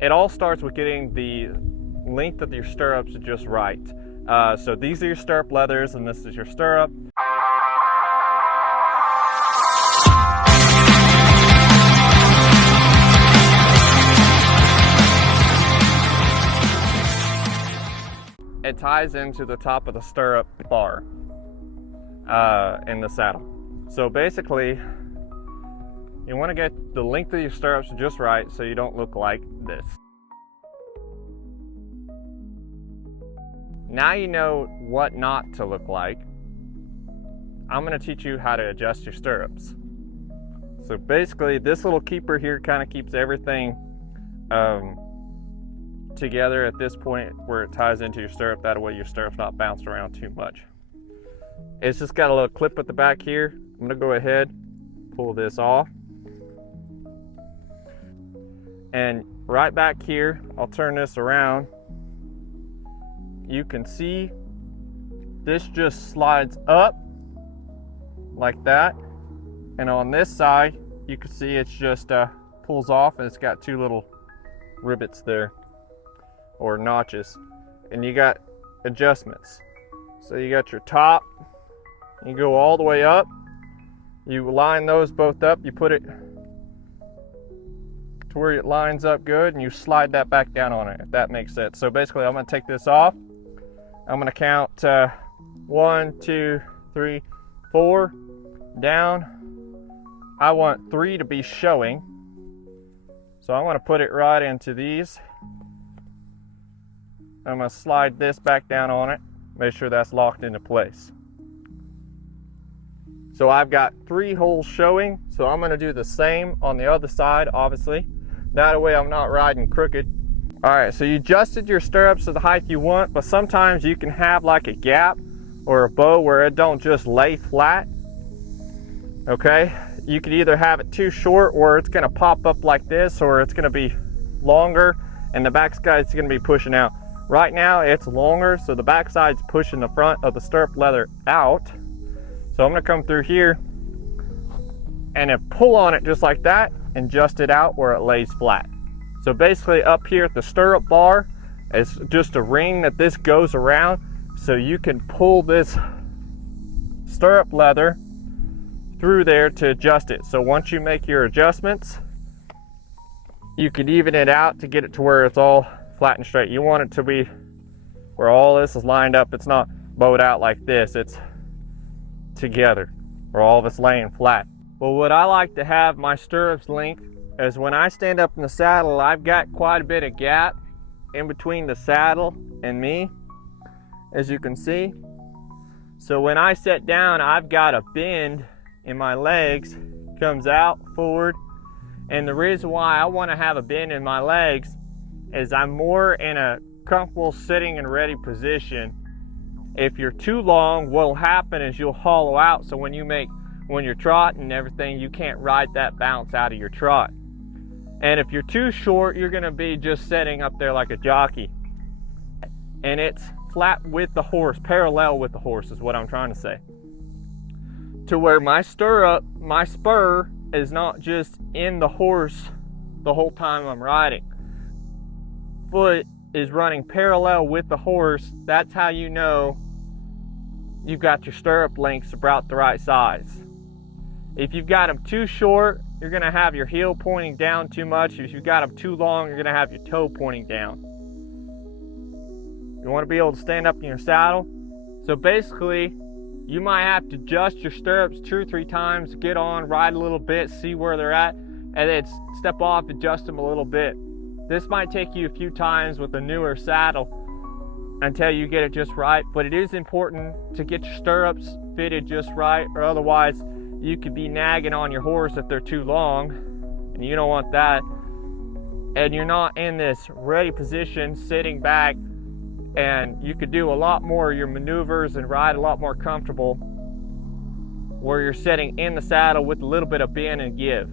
it all starts with getting the length of your stirrups just right. So these are your stirrup leathers and this is your stirrup. It ties into the top of the stirrup bar in the saddle. So basically, you want to get the length of your stirrups just right so you don't look like this. Now you know what not to look like. I'm going to teach you how to adjust your stirrups. So basically, this little keeper here kind of keeps everything together at this point where it ties into your stirrup. That way your stirrup's not bounced around too much. It's just got a little clip at the back here. I'm going to go ahead, pull this off. And right back here, I'll turn this around. You can see this just slides up like that. And on this side, you can see it's just pulls off and it's got two little rivets there, or notches. And you got adjustments. So you got your top, you go all the way up, you line those both up, you put it to where it lines up good, and you slide that back down on it, if that makes sense. So basically, I'm gonna take this off. I'm gonna count 1, 2, 3, 4, down. I want 3 to be showing. So I'm gonna put it right into these. I'm gonna slide this back down on it, make sure that's locked into place. So I've got 3 holes showing, so I'm gonna do the same on the other side, obviously. That way I'm not riding crooked. All right, so you adjusted your stirrups to the height you want, but sometimes you can have like a gap or a bow where it don't just lay flat, okay? You could either have it too short or it's gonna pop up like this, or it's gonna be longer and the backside is gonna be pushing out. Right now it's longer, so the backside's pushing the front of the stirrup leather out. So I'm gonna come through here and then pull on it just like that and adjust it out where it lays flat. So basically up here at the stirrup bar is just a ring that this goes around, so you can pull this stirrup leather through there to adjust it. So once you make your adjustments, you can even it out to get it to where it's all flat and straight. You want it to be where all this is lined up. It's not bowed out like this, it's together, where all of it's laying flat. Well, what I like to have my stirrups length is when I stand up in the saddle, I've got quite a bit of gap in between the saddle and me, as you can see. So when I sit down, I've got a bend in my legs, comes out forward. And the reason why I want to have a bend in my legs is I'm more in a comfortable sitting and ready position. If you're too long, what'll happen is you'll hollow out. So when you're trotting and everything, you can't ride that bounce out of your trot. And if you're too short, you're gonna be just sitting up there like a jockey. And it's flat with the horse, parallel with the horse is what I'm trying to say. To where my stirrup, my spur is not just in the horse the whole time I'm riding. Foot is running parallel with the horse. That's how you know you've got your stirrup lengths about the right size. If you've got them too short, you're gonna have your heel pointing down too much. If you've got them too long, you're gonna have your toe pointing down. You wanna be able to stand up in your saddle. So basically, you might have to adjust your stirrups 2 or 3 times, get on, ride a little bit, see where they're at, and then step off, adjust them a little bit. This might take you a few times with a newer saddle until you get it just right, but it is important to get your stirrups fitted just right, or otherwise you could be nagging on your horse if they're too long, and you don't want that. And you're not in this ready position, sitting back, and you could do a lot more of your maneuvers and ride a lot more comfortable where you're sitting in the saddle with a little bit of bend and give.